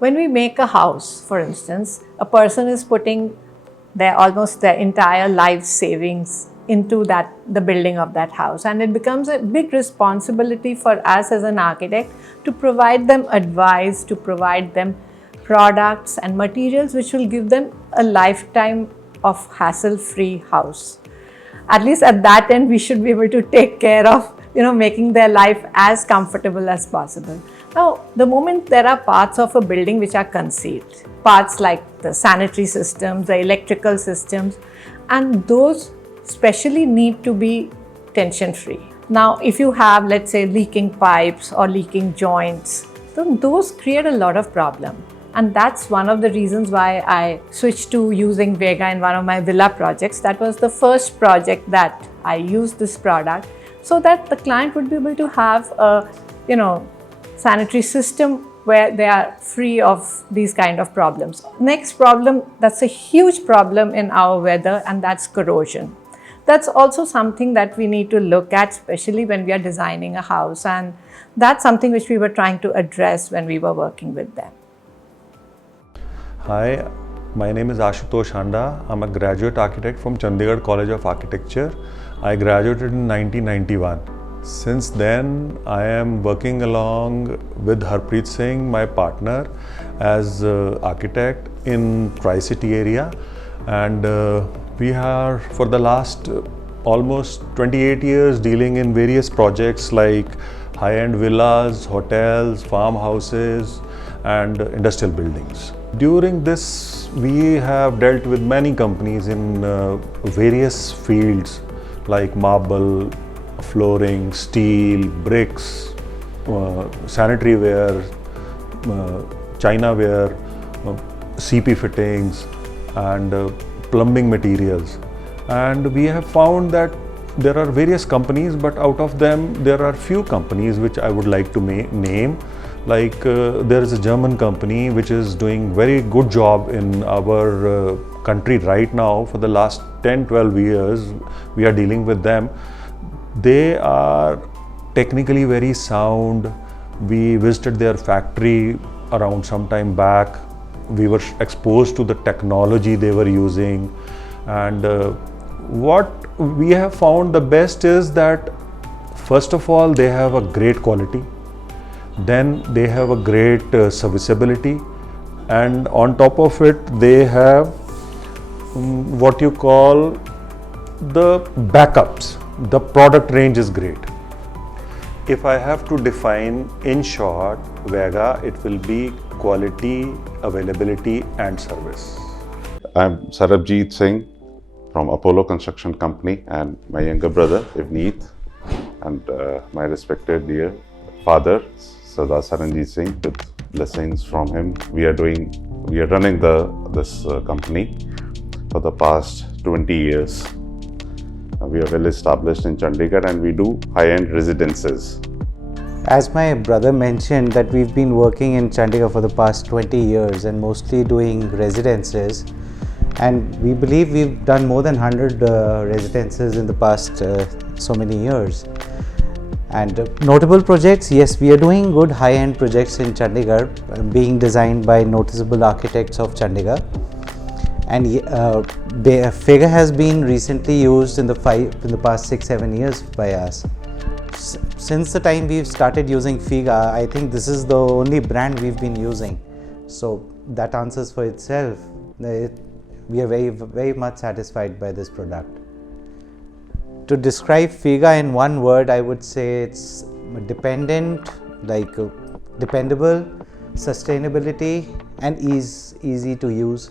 When we make a house, for instance, a person is putting almost their entire life savings into the building of that house, and it becomes a big responsibility for us as an architect to provide them advice, to provide them products and materials which will give them a lifetime of hassle-free house. At least at that end, we should be able to take care of making their life as comfortable as possible. Now, the moment there are parts of a building which are concealed, parts like the sanitary systems, the electrical systems, and those specially need to be tension-free. Now, if you have, let's say, leaking pipes or leaking joints, then those create a lot of problem. And that's one of the reasons why I switched to using Viega in one of my villa projects. That was the first project that I used this product, so that the client would be able to have a, sanitary system where they are free of these kind of problems. Next problem, that's a huge problem in our weather, and that's corrosion. That's also something that we need to look at, especially when we are designing a house, and that's something which we were trying to address when we were working with them. Hi, my name is Ashutosh Handa. I'm a graduate architect from Chandigarh College of Architecture. I graduated in 1991. Since then, I am working along with Harpreet Singh, my partner, as architect in Tri-City area, and we are for the last almost 28 years dealing in various projects like high-end villas, hotels, farmhouses, and industrial buildings. During this, we have dealt with many companies in various fields like marble, flooring, steel, bricks, sanitary ware, china ware, CP fittings, and plumbing materials. And we have found that there are various companies, but out of them there are few companies which I would like to name. Like there is a German company which is doing very good job in our country right now. For the last 10-12 years we are dealing with them. They are technically very sound. We visited their factory around some time back. We were exposed to the technology they were using, and what we have found the best is that first of all they have a great quality, then they have a great serviceability, and on top of it they have what you call the backups. The product range is great. If I have to define in short Viega, it will be quality, availability and service. I'm Sarabjit Singh from Apollo Construction Company, and my younger brother Ivneet, and my respected dear father Sardar Saranjit Singh. With blessings from him, we are running this company for the past 20 years. We are well established in Chandigarh, and we do high-end residences. As my brother mentioned, that we've been working in Chandigarh for the past 20 years and mostly doing residences, and we believe we've done more than 100 residences in the past so many years. And notable projects, yes, we are doing good high-end projects in Chandigarh, being designed by noticeable architects of Chandigarh. And Viega has been recently used in the past 6-7 years by us. Since the time we've started using Viega, I think this is the only brand we've been using. So that answers for itself. We are very much satisfied by this product. To describe Viega in one word, I would say it's dependable, sustainability, and easy to use.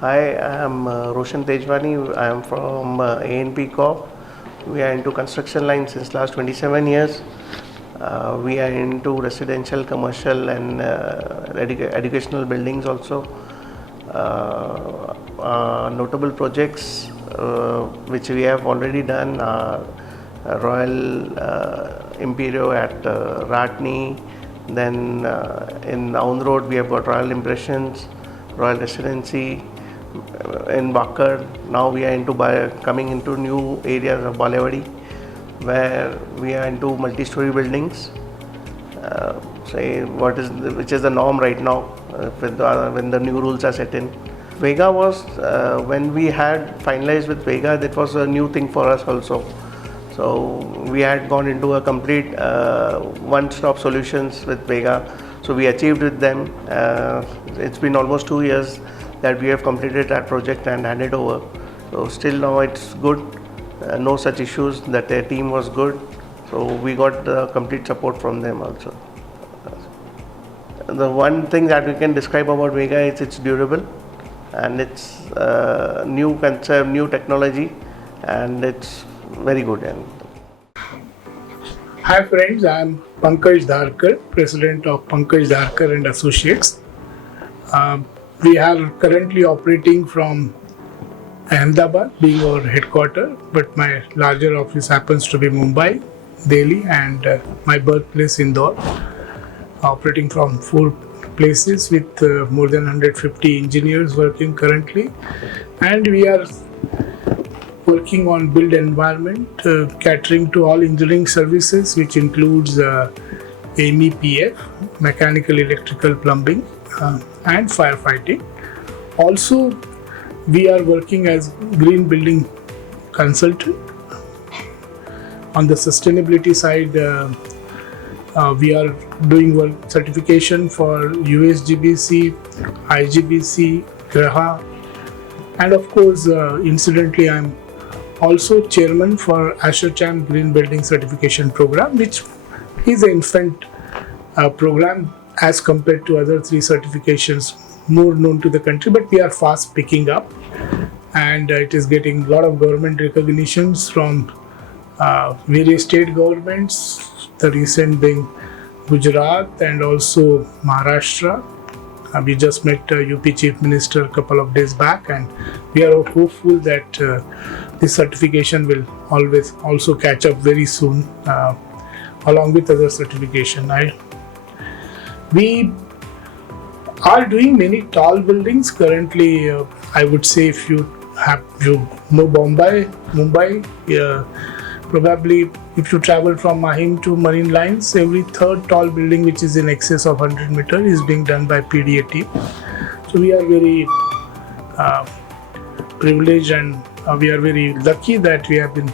Hi, I am Roshan Tejwani. I am from A&P Corp. We are into construction line since last 27 years. We are into residential, commercial and educational buildings also. Notable projects which we have already done are Royal Imperio at Ratni. Then in Aun Road we have got Royal Impressions, Royal Residency in Bakar. Now we are coming into new areas of Balewadi, where we are into multi-story buildings. say which is the norm right now when the new rules are set in. Viega was, when we had finalized with Viega, that was a new thing for us also. So we had gone into a complete one-stop solutions with Viega. So we achieved with them. It's been almost 2 years that we have completed that project and handed over. So still now it's good. No such issues. That their team was good. So we got complete support from them also. The one thing that we can describe about Viega is it's durable, and it's new concept, new technology, and it's very good. And hi friends, I am Pankaj Dharkar, President of Pankaj Dharkar and Associates. We are currently operating from Ahmedabad, being our headquarter, but my larger office happens to be Mumbai, Delhi, and my birthplace Indore. Operating from 4 places with more than 150 engineers working currently, and we are working on built environment, catering to all engineering services, which includes MEPF, mechanical, electrical, plumbing, and firefighting. Also, we are working as green building consultant. On the sustainability side, we are doing work certification for USGBC, IGBC, GRAHA, and of course, incidentally, I'm also chairman for ASSOCHAM Green Building Certification Program, which is an infant program as compared to other 3 certifications more known to the country, but we are fast picking up, and it is getting a lot of government recognitions from various state governments, the recent being Gujarat and also Maharashtra. We just met UP Chief Minister a couple of days back, and we are hopeful that this certification will always also catch up very soon, along with other certification. We are doing many tall buildings currently. I would say if you know Mumbai, probably if you travel from Mahim to Marine Lines, every 3rd tall building which is in excess of 100 meters is being done by PDA team. So we are very privileged, and we are very lucky that we have been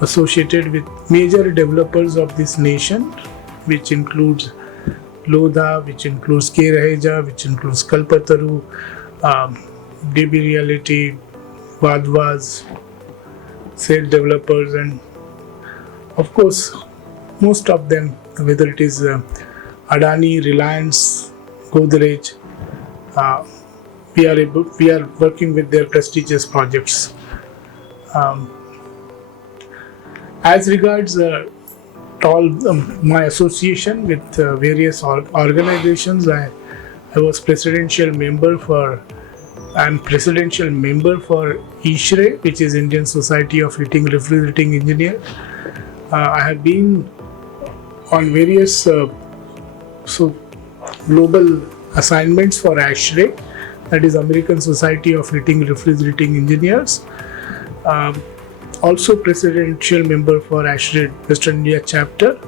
associated with major developers of this nation, which includes Lodha, which includes K. Raheja, which includes Kalpataru, DB Realty, Vadvas, sale developers, and of course, most of them, whether it is Adani, Reliance, Godrej, we are working with their prestigious projects. As regards my association with various organizations, I was presidential member for ISHRE, which is Indian Society of Heating Refrigerating Engineer. I have been on various global assignments for ASHRE, that is American Society of Heating Refrigerating Engineers. Also presidential member for ASHRE Western India chapter.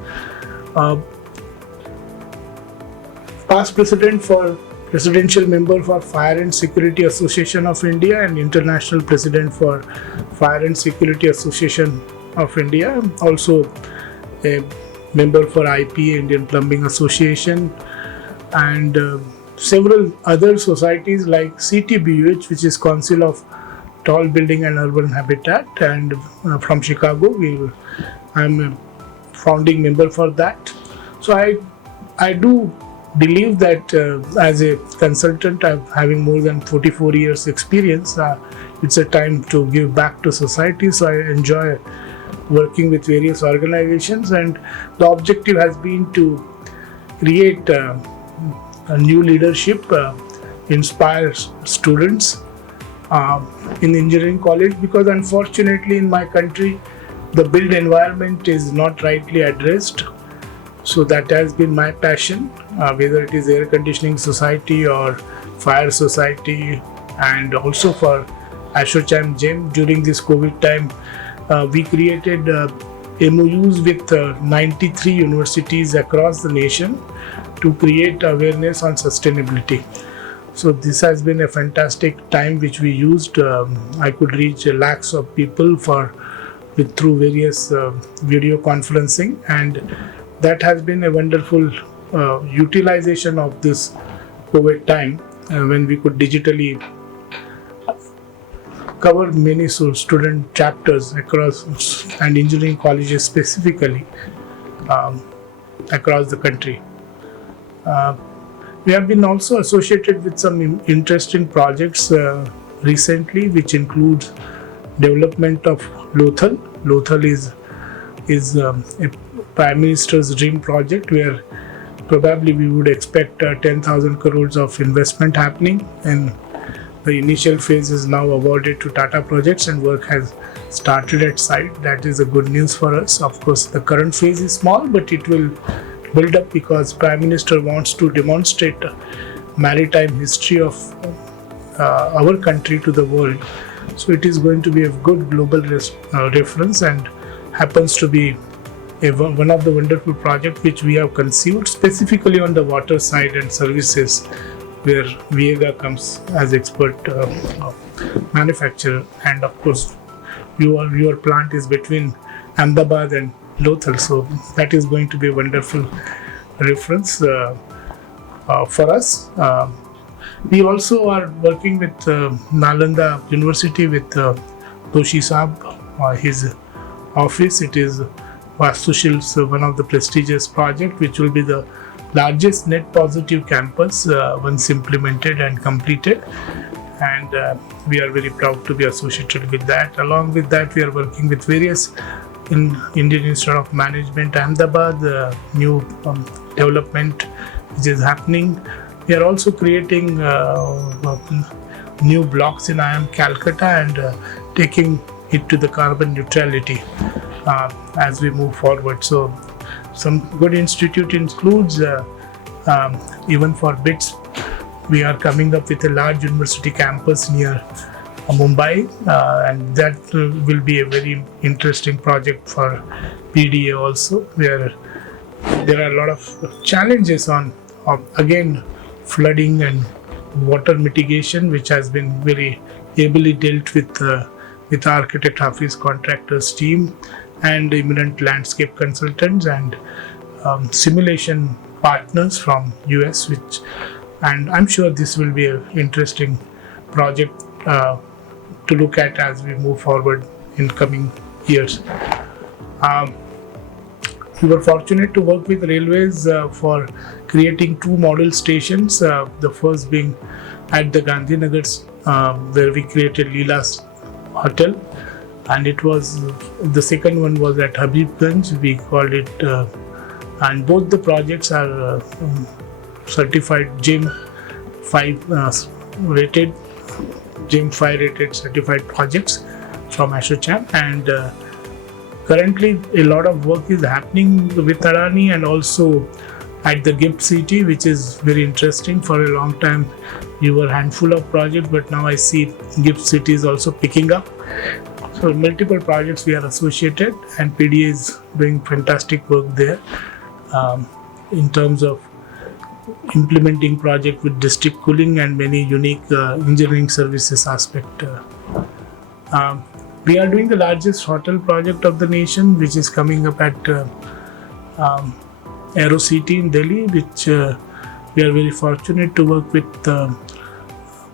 Past presidential member for Fire and Security Association of India, and international president for Fire and Security Association of India. Also a member for IPA, Indian Plumbing Association, and several other societies like CTBUH, which is Council of Tall Building and Urban Habitat, and from Chicago, I'm a founding member for that. So I do believe that as a consultant, I'm having more than 44 years experience. It's a time to give back to society. So I enjoy working with various organizations, and the objective has been to create a new leadership, inspire students in engineering college, because unfortunately in my country the built environment is not rightly addressed. So that has been my passion, whether it is air conditioning society or fire society, and also for ASSOCHAM GEM. During this COVID time, we created MOUs with 93 universities across the nation to create awareness on sustainability. So this has been a fantastic time which we used. I could reach lakhs of people through various video conferencing, and that has been a wonderful utilization of this COVID time when we could digitally cover many student chapters across and engineering colleges specifically across the country. We have been also associated with some interesting projects recently, which includes development of Lothal. Lothal is a Prime Minister's dream project where probably we would expect 10,000 crores of investment happening, and the initial phase is now awarded to Tata Projects and work has started at site. That is a good news for us. Of course, the current phase is small, but it will build up because Prime Minister wants to demonstrate maritime history of our country to the world. So it is going to be a good global reference, and happens to be one of the wonderful projects which we have conceived specifically on the water side and services, where Viega comes as expert manufacturer. And of course, your plant is between Ahmedabad and Lothal, so that is going to be a wonderful reference for us. We also are working with Nalanda University with Doshi Saab, his office. It is Vastushil's one of the prestigious project, which will be the largest net positive campus once implemented and completed, and we are very proud to be associated with that. Along with that, we are working with various Indian Institute of Management Ahmedabad, new development which is happening. We are also creating new blocks in IIM Calcutta and taking it to the carbon neutrality as we move forward. So some good institute includes even for BITS, we are coming up with a large university campus near Mumbai, and that will be a very interesting project for PDA also, where there are a lot of challenges on again flooding and water mitigation, which has been very ably dealt with architect Hafiz contractors team and eminent landscape consultants and simulation partners from US, and I'm sure this will be an interesting project to look at as we move forward in coming years. We were fortunate to work with railways for creating two model stations, the first being at the Gandhinagar where we created Leela's Hotel, and it was the second one was at Habibganj, we called it, and both the projects are certified GIM 5 rated, GIM 5 rated certified projects from ASSOCHAM, and currently a lot of work is happening with Adani and also at the GIFT City, which is very interesting. For a long time we were a handful of projects, but now I see GIFT City is also picking up. So multiple projects we are associated, and PDA is doing fantastic work there in terms of implementing project with district cooling and many unique engineering services aspect. We are doing the largest hotel project of the nation, which is coming up at Aero City in Delhi, which we are very fortunate to work with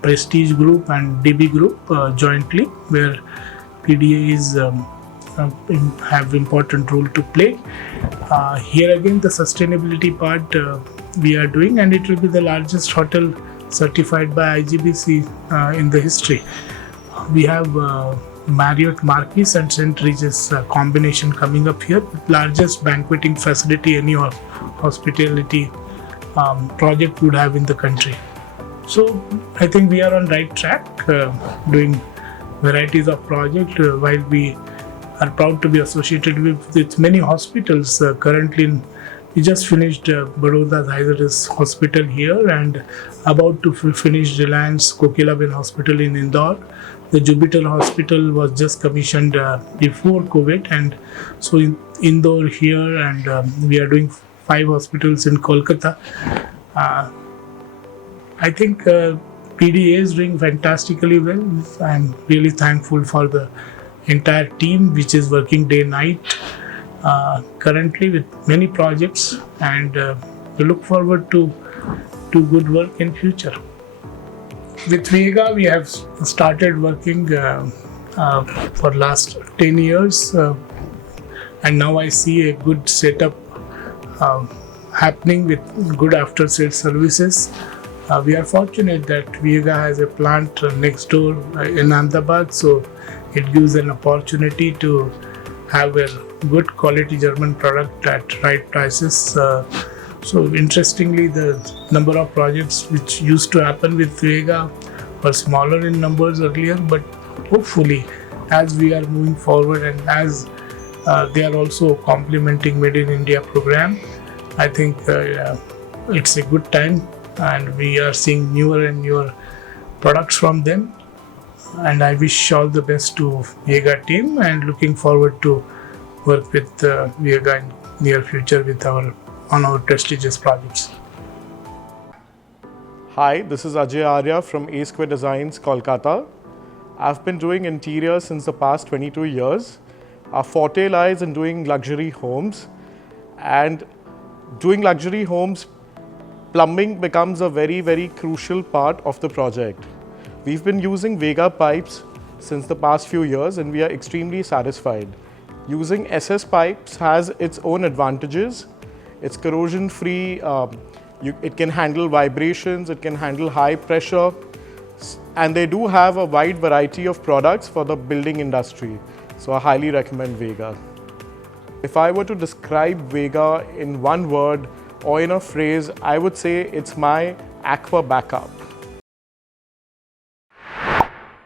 Prestige Group and DB Group jointly, where PDA is have important role to play. Here again, the sustainability part we are doing, and it will be the largest hotel certified by IGBC in the history. We have Marriott Marquis and St. Regis combination coming up here, with largest banqueting facility any hospitality project would have in the country. So I think we are on right track, doing varieties of projects, while we are proud to be associated with many hospitals. Currently, we just finished Baroda's Hyderabad Hospital here, and about to finish Reliance Kokilaben Hospital in Indore. The Jupiter Hospital was just commissioned before COVID, and so Indore here, and we are doing 5 hospitals in Kolkata. I think PDA is doing fantastically well. I'm really thankful for the entire team which is working day and night currently with many projects, and we look forward to good work in future. With Viega, we have started working for last 10 years, and now I see a good setup happening with good after sales services. We are fortunate that Viega has a plant next door in Ahmedabad, so it gives an opportunity to have a good quality German product at right prices. So interestingly, the number of projects which used to happen with Viega were smaller in numbers earlier, but hopefully as we are moving forward and as they are also complementing Made in India program, I think it's a good time, and we are seeing newer and newer products from them. And I wish all the best to Viega team, and looking forward to work with Viega in near future with on our prestigious projects. Hi, this is Ajay Arya from A Square Designs, Kolkata. I've been doing interior since the past 22 years. Our forte lies in doing luxury homes, and doing luxury homes, plumbing becomes a very, very crucial part of the project. We've been using Viega pipes since the past few years, and we are extremely satisfied. Using SS pipes has its own advantages. It's corrosion free, it can handle vibrations, it can handle high pressure, and they do have a wide variety of products for the building industry. So I highly recommend Viega. If I were to describe Viega in one word or in a phrase, I would say it's my aqua backup.